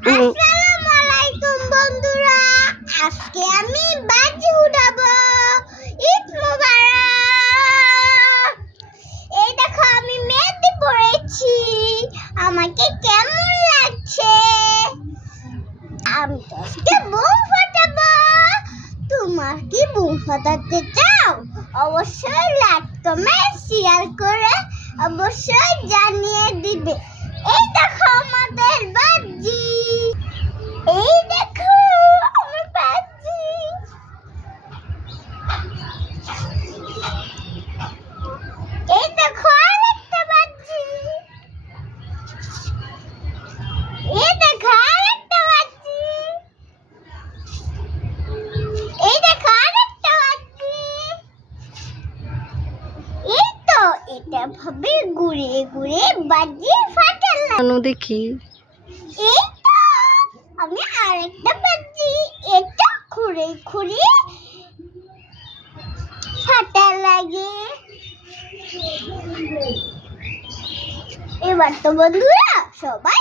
আসসালামু বন্ধুরা। আজকে আমি বাজি ঈদ মোবারক। এই দেখো, আমি মেহেদি পড়েছি আমাকে কেমন লাগছে? আমি তো আজকে বোম তোমার কি ফাটাতে চাও? অবশ্যই লাইক, কমেন্ট শেয়ার করে অবশ্যই জানিয়ে দিবে। এই দেখো এটা ভাবে ঘুরে ঘুরে বাজি ফাটালাম। দেখি। এই তো আমি আরেকটা বাজি এটা খুঁড়ে ঘুরে ফাটা লাগে এবার তো বন্ধুরা সবাই